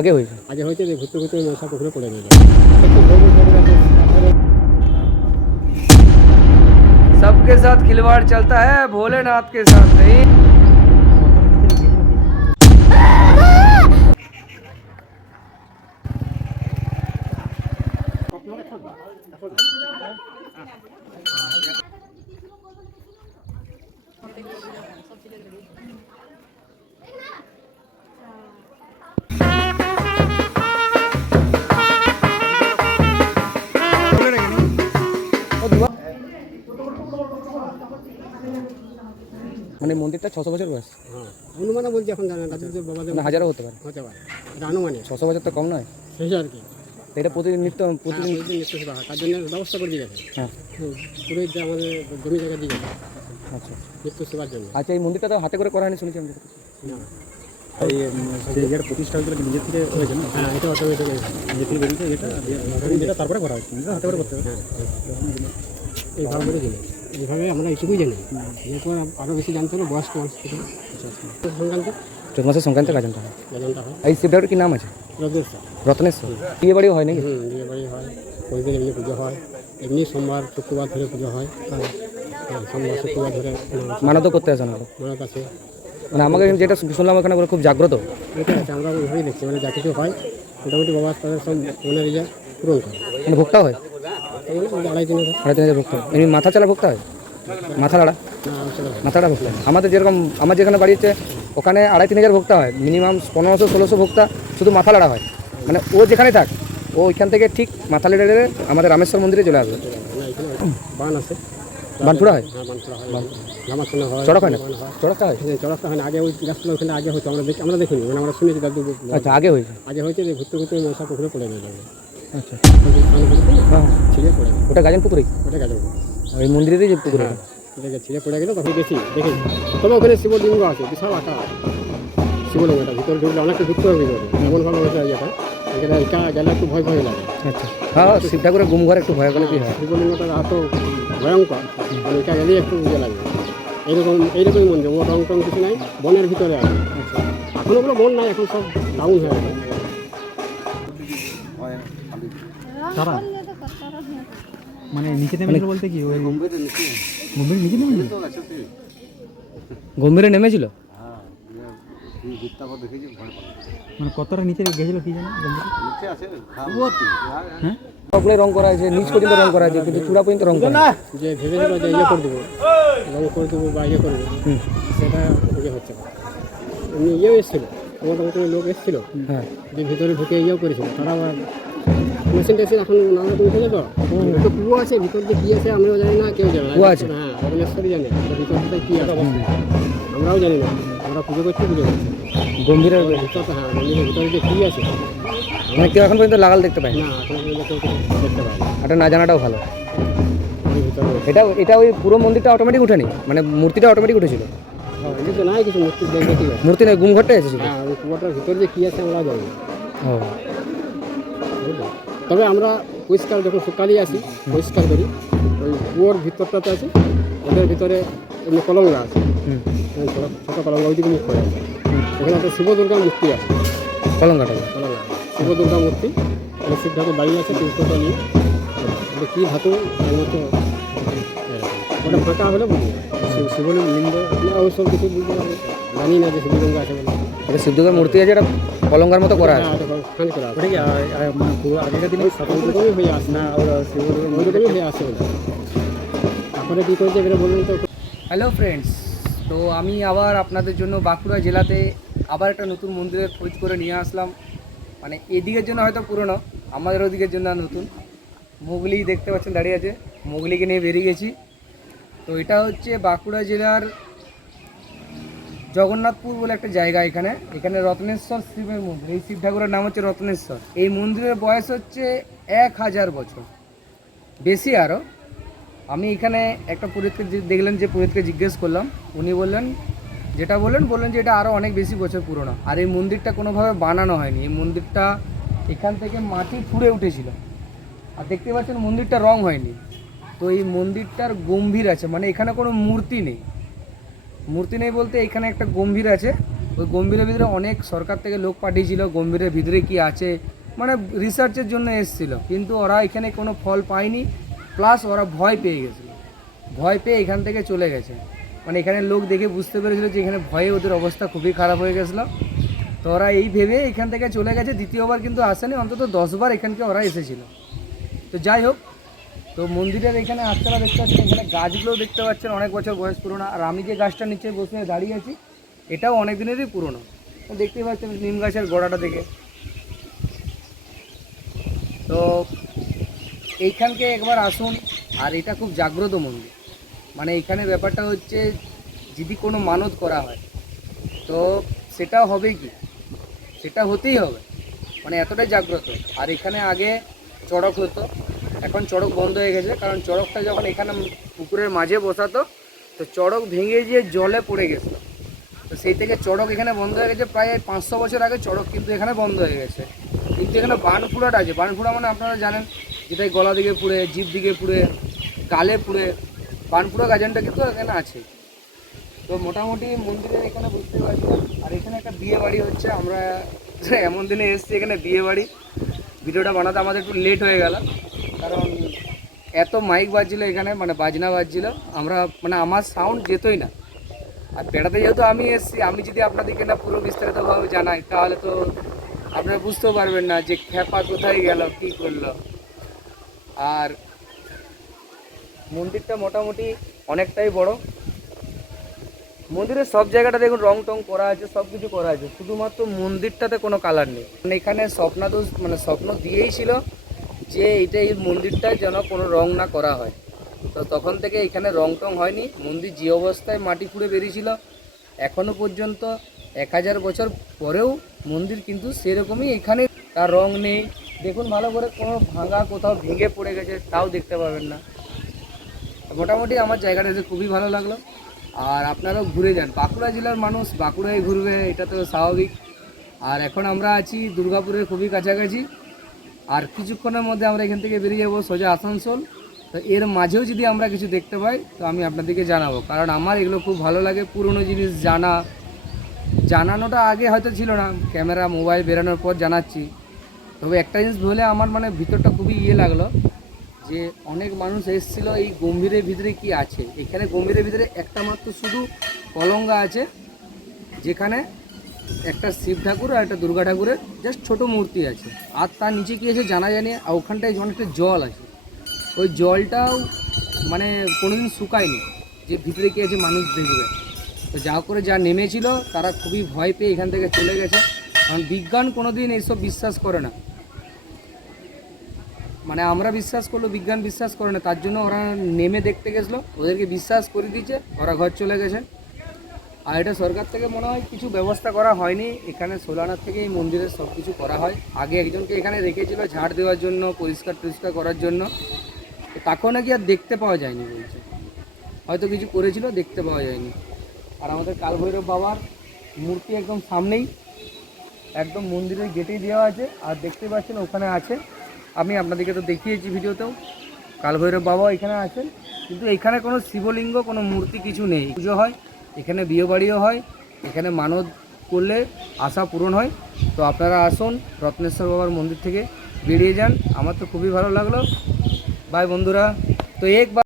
আগে হয়েছে যে ঘুরতে ঘুরতে মশা পুকুরে পড়ে গেল। सबके साथ खिलवाड़ चलता है, भोलेनाथ के साथ नहीं। মানে মন্দিরটা 600 বছর বয়স। হ্যাঁ, অনুমানে বলছি, এখন জানেন রাজুদের বাবাদের মানে হাজারও হতে পারে। এটা আনুমানিক 600 বছর তো কম নয়, সেই আর কি। এটা প্রতিদিন প্রতিদিন প্রতিদিন নিত্য সেবা হয়, তার জন্য ব্যবস্থা করে দিয়ে গেছে। হ্যাঁ, পুরোহিত যে আমাদের জমি জায়গা দিয়ে গেছে আচ্ছা নিত্য সেবার জন্য। আচ্ছা, এই মন্দিরটা তো হাতে করে করা হয়নি শুনেছি আমি। না, এই জায়গার প্রতিষ্ঠা হয়েছিল নিজের থেকে হয়েছে না? হ্যাঁ, এটা অটোমেটিক। নিজের থেকে বেরিয়েছে যেটা তারপরে করা হচ্ছে, নিজের হাতে করে করতে হবে। হ্যাঁ, এইভাবে করে জিনিস, এইভাবে আমরা এইটুকুই জানি। এরপর আরও বেশি জানতে হলে বয়স্ক মানুষ থেকে সংক্রান্ত চৈত মাসের সংক্রান্তি গাজনটা হয়। গাজনটা হয়। এই শিবটার কি নাম আছে? রজনীশ্বর। রত্নেশ্বর। বিয়ে বাড়িও হয় নাকি? বিয়ে বাড়ি হয়, প্রতিদিন এমনি পুজো হয়, এমনি সোমবার শুক্রবার ধরে পুজো হয়। হ্যাঁ, সোমবার শুক্রবার ধরে মানতও করতে আসে না লোক। মানত আছে। মানে আমাকে যেটা শুনলাম ওখানে ওরা খুব জাগ্রত। এটা আছে, আমরা ওইভাবেই দেখছি, মানে যা কিছু হয় মোটামুটি বাবা তাদের সব মনের ইয়ে পূরণ করে। মানে ভোক্তা হয় আড়াই দিন 3,500 ভোক্তা। এমনি মাথা চালা ভোক্তা হয়, মাথা লাড়া, মাথাটা ভোক্তা হয়। আমাদের যেরকম আমার যেখানে বাড়ি হচ্ছে ওখানে 2,500-3,000 ভোক্তা হয়, মিনিমাম 1500-1600 ভোক্তা শুধু মাথা লাড়া হয়। মানে ও যেখানে থাক ও ওইখান থেকে ঠিক মাথা লেড়ে লেড়ে আমাদের রামেশ্বর মন্দিরে চলে আসবে। বান আছে, বানপুরা হয়, হ্যাঁ বানপুরা হয়, জামাখানা হয়, চড়ক হয় না? চড়কটা হয়, চড়কটা হয় না। আগে ওই গাছগুলো ওখানে আগে হতো, আমরা দেখিনি, মানে আমরা শুনেছি দাদু। আচ্ছা আগে হয়েছে। আগে হয়েছে যে ঘুরতে ঘুরতে মশা পুকুরে পড়ে গেল। আচ্ছা হ্যাঁ, ছিঁড়ে পড়ে গেল। ওটা গাজন পুকুরেই, ওটা গাছ ওই মন্দিরেরই যে পুকুরে। দেখে ছিঁড়ে পড়ে গেল, তখন দেখেছি। তবে ওখানে শিবলিঙ্গ আছে, বিশাল আকার শিবলিঙ্গটা। ভিতরে ঢুকলে অনেকটা ঘুরতে হবে ভিতরে, এমনভাবে হয়েছে ইয়েটা। এখানে এটা গেলে একটু ভয় ভয় লাগে। আচ্ছা, হ্যাঁ, শিব ঠাকুরের গুমঘর একটু ভয় করে কি হয়। শিবলিঙ্গটা এত ভয়ঙ্কর, মানে এটা গেলেই একটু ইয়ে লাগে। এইরকমই মন্দির, ও রং টং কিছু নাই, বনের ভিতরে আছে। আচ্ছা, এখন ওগুলো বন নাই, এখন সব ডাউন হয়ে গেছে। তারা মানে নিচে নেমেছিল বলতে কি ওই গম্ভীর নিচে নেমেছিল? গম্ভীরে নেমেছিল, মানে কতটা নিচে গেছিল কি জানো? হ্যাঁ, সবগুলো রং করা আছে, নিচ পর্যন্ত রং করা আছে, কিন্তু চূড়া পর্যন্ত রং করা আছে। যে ভেবেছিল যে ইয়ে করে দেবো, রং করে দেবো বা ইয়ে করবো, সেটা ইয়ে হচ্ছে না। এমনি ইয়েও এসেছিলো, মোটামুটি লোক এসেছিলো, হ্যাঁ, যে ভিতরে ঢুকে ইয়েও করেছিল। তারা মেশিন টেশিন এখন নানা রকম থেকে তো একটু কুয়ো আছে, ভিতর দিয়ে কী আছে আমরাও জানি না, কেউ জানে না। কুয়ো আছে? হ্যাঁ, রমেশ্বরই জানে ভিতরটায় কী আছে, আমরাও জানি না। আমরা পুজো করছি। গম্ভীরের ভিতরটা, হ্যাঁ, মন্দিরের ভিতরে যে কী আছে মানে কেউ এখন পর্যন্ত লাগাল দেখতে পায় না। না, এখন পর্যন্ত কেউ কিছু দেখতে পায় না। এটা না জানাটাও ভালো। ওই ভিতরে এটা ওই পুরো মন্দিরটা অটোমেটিক উঠেনি, মানে মূর্তিটা অটোমেটিক উঠেছিল। এটা তো নাই কিছু মূর্তি দেখবে, ঠিক আছে। মূর্তি নয়, গুমঘরটা এসেছিল। হ্যাঁ, ওই কুয়োটার ভিতরে যে কী আছে আমরাও জানি না। ও, বুঝলে? তবে আমরা পরিষ্কার যখন সকালে আসি পরিষ্কার করি, ওই কুয়োর ভিতরটাতে আছে, ওদের ভিতরে এমনি কলঙ্গা আছে, ছোটো কলঙ্গা, ওইদিকে মুখ করে আছে। ওখানে একটা শিব দুর্গা মূর্তি আছে, কলঙ্কাটা। কলঙ্গা শিব দুর্গা মূর্তি। ওখানে শিব ঠাকুর দাঁড়িয়ে আছে, তিনশোটা নিয়ে। ওটা কী ধাতু মতো, ওটা ফাঁকা হলে বুঝবো। শিবলিঙ্গ লিঙ্গ ওসব কিছু বুঝতে পারবে, জানি না যে শিবলিঙ্গ আছে বলে। এটা শিবদুর্গার মূর্তি আছে, এটা কলঙ্কার মতো করা আছে। খান করা আছে। ওটা কি মানে পুরো আগেকার দিনে ওইরকমই হয়ে আসে না, ওইরকমই হয়ে আসে ওটা। তারপরে কী করেছে এবারে বলুন তো। হ্যালো ফ্রেন্ডস, তো আমি আবার আপনাদের জন্য বাঁকুড়া জেলাতে আবার একটা নতুন মন্দিরের খোঁজ করে নিয়ে আসলাম। মানে এদিকের জন্য হয়তো পুরনো, আমাদের ওদিকের জন্য নতুন। মোগলি দেখতে পাচ্ছেন দাঁড়িয়ে আছে, মোগলিকে নিয়ে বেরিয়ে গেছি। তো এটা হচ্ছে বাঁকুড়া জেলার জগন্নাথপুর বলে একটা জায়গা। এখানে রত্নেশ্বর শিবের মন্দির। এই শিব ঠাকুরের নাম হচ্ছে রত্নেশ্বর। এই মন্দিরের বয়স হচ্ছে 1000 বছর, বেশি আরও। আমি এখানে একটা পুরোহিতকে দেখলেন, যে পুরোহিতকে জিজ্ঞেস করলাম, উনি বললেন যে এটা আরও অনেক বেশি বছর পুরনো। আর এই মন্দিরটা কোনোভাবে বানানো হয়নি, এই মন্দিরটা এখান থেকে মাটি ফুঁড়ে উঠেছিল। আর দেখতে পাচ্ছেন মন্দিরটা রং হয়নি। তো এই মন্দিরটার গম্ভীর আছে, মানে এখানে কোনো মূর্তি নেই বলতে এখানে একটা গম্ভীর আছে, ওই গম্ভীরের ভিতরে অনেক সরকার থেকে লোক পাঠিয়েছিল গম্ভীরের ভিতরে কি আছে, মানে রিসার্চের জন্য এসেছিল, কিন্তু ওরা এখানে কোনো ফল পায়নি, প্লাস ওরা ভয় পেয়ে গেছিলো, ভয় পেয়ে এখান থেকে চলে গেছে। মানে এখানে লোক দেখে বুঝতে পেরেছিল যে এখানে ভয়ে ওদের অবস্থা খুবই খারাপ হয়ে গেছিলো, তো ওরা এই ভেবে এখান থেকে চলে গেছে। দ্বিতীয়বার কিন্তু আসেনি, অন্তত 10 বার এখানকে ওরা এসেছিল। তো যাই হোক, তো মন্দিরের এখানে আত্মারা দেখতে পাচ্ছেন, এখানে গাছগুলোও দেখতে পাচ্ছেন অনেক বছর বয়স পুরোনো। আর আমি যে গাছটা নিচে বসে দাঁড়িয়ে আছি এটাও অনেক দিনেরই পুরনো। তো দেখতেই পাচ্ছেন নিম গাছের গোড়াটা দেখে। তো এইখানকে একবার আসুন, আর এটা খুব জাগ্রত মন্দির। মানে এখানে ব্যাপারটা হচ্ছে যদি কোনো মানত করা হয় তো সেটা হবে কি, সেটা হতেই হবে, মানে এতটাই জাগ্রত। আর এখানে আগে চড়ক হতো, এখন চড়ক বন্ধ হয়ে গেছে, কারণ চড়কটা যখন এখানে পুকুরের মাঝে বসাতো তো চড়ক ভেঙে গিয়ে জলে পড়ে গেছিলো, তো সেই থেকে চড়ক এখানে বন্ধ হয়ে গেছে। প্রায় 500 বছর আগে চড়ক কিন্তু এখানে বন্ধ হয়ে গেছে। কিন্তু এখানে বানফুড়াটা আছে, বানফুড়া মানে আপনারা জানেন যেটাই গলা দিকে পুড়ে, জিভ দিকে পুড়ে, গালে পুড়ে, বানফুড়া গাজনটা কিন্তু এখানে আছে। তো মোটামুটি মন্দিরের এখানে বুঝতে পারছি। আর এখানে একটা বিয়ে বাড়ি হচ্ছে, আমরা এমন দিনে এসেছি এখানে বিয়ে বাড়ি। ভিডিওটা বানাতে আমাদের একটু লেট হয়ে গেল, কারণ এত মাইক বাজছিল এখানে, মানে বাজনা বাজছিল, আমরা মানে আমার সাউন্ড যেতই না। আর বেড়াতে যেহেতু আমি এসেছি, আমি যদি আপনাদেরকে না পুরো বিস্তারিতভাবে জানাই তাহলে তো আপনারা বুঝতেও পারবেন না যে খেপা কোথায় গেল, কী করলো। আর মন্দিরটা মোটামুটি অনেকটাই বড়। মন্দিরের সব জায়গাটা দেখুন রং টং করা আছে, সব কিছু করা আছে, শুধুমাত্র মন্দিরটাতে কোনো কালার নেই। মানে এখানে স্বপ্নাদোষ, মানে স্বপ্ন দিয়েই ছিল যে এই মন্দিরটায় যেন কোনো রং না করা হয়। তো তখন থেকে এখানে রং টং হয়নি। মন্দির যে অবস্থায় মাটি ফুঁড়ে বেরিয়েছিল এখনও পর্যন্ত 1000 বছর পরেও মন্দির কিন্তু সেরকমই, এখানে তার রং নেই। দেখুন ভালো করে, কোনো ভাঙা কোথাও ভেঙে পড়ে গেছে তাও দেখতে পাবেন না। মোটামুটি আমার জায়গাটা এসে খুবই ভালো লাগলো। আর আপনারাও ঘুরে যান, বাঁকুড়া জেলার মানুষ বাঁকুড়ায় ঘুরবে, এটা তো স্বাভাবিক। আর এখন আমরা আছি দুর্গাপুরের খুবই কাছাকাছি, আর কিছুক্ষণের মধ্যে আমরা এখান থেকে বেরিয়ে যাবো সোজা আসানসোল। তো এর মাঝেও যদি আমরা কিছু দেখতে পাই তো আমি আপনাদেরকে জানাবো, কারণ আমার এগুলো খুব ভালো লাগে। পুরনো জিনিস জানানোটা আগে হয়তো ছিল না, ক্যামেরা মোবাইল বেরানোর পর জানাচ্ছি। তবে একটা জিনিস বলে আমার মানে ভিতরটা খুবই লাগলো যে অনেক মানুষ এসেছিলো এই গম্ভীরের ভিতরে কি আছে। এখানে গম্ভীরের ভিতরে একটা মাত্র শুধু কলঙ্গা আছে, যেখানে একটা শিব ঠাকুর আর একটা দুর্গা ঠাকুরের জাস্ট ছোট মূর্তি আছে। আর তার নিচে কি আছে জানা জানি। আর ওখানটায় অনেকটা জল আছে, ওই জলটাও মানে কোনোদিন শুকায়নি, যে ভিতরে কি আছে মানুষ দেখবে। তো যা করে যা নেমেছিল তারা খুবই ভয় পেয়ে এখান থেকে চলে গেছে, কারণ বিজ্ঞান কোনোদিন এইসব বিশ্বাস করে না। মানে আমরা বিশ্বাস করলো, বিজ্ঞান বিশ্বাস করে না, তার জন্য ওরা নেমে দেখতে গেছিলো, ওদেরকে বিশ্বাস করে দিয়েছে, ওরা ঘর চলে গেছে। আর এটা সরকার থেকে মনে হয় কিছু ব্যবস্থা করা হয়নি। এখানে সোলানার থেকে এই মন্দিরের সব কিছু করা হয়। আগে একজনকে এখানে রেখেছিল ঝাড় দেওয়ার জন্য, পরিষ্কার করার জন্য, তাকেও নাকি আর দেখতে পাওয়া যায়নি বলছে, হয়তো কিছু করেছিল, দেখতে পাওয়া যায়নি। আর আমাদের কালভৈরব বাবার মূর্তি একদম সামনেই, একদম মন্দিরের গেটেই দেওয়া আছে। আর দেখতে পাচ্ছেন ওখানে আছে, আমি আপনাদেরকে তো দেখিয়েছি ভিডিওতেও, কালভৈরব বাবাও এখানে আছেন। কিন্তু এখানে কোনো শিবলিঙ্গ, কোনো মূর্তি কিছু নেই। পুজো হয় এখানে, বিয়ে বাড়িও হয় এখানে, মানত করলে আশা পূরণ হয়। তো আপনারা আসুন, রত্নেশ্বর বাবার মন্দির থেকে বেরিয়ে যান। আমার তো খুবই ভালো লাগলো। বাই বন্ধুরা। তো একবার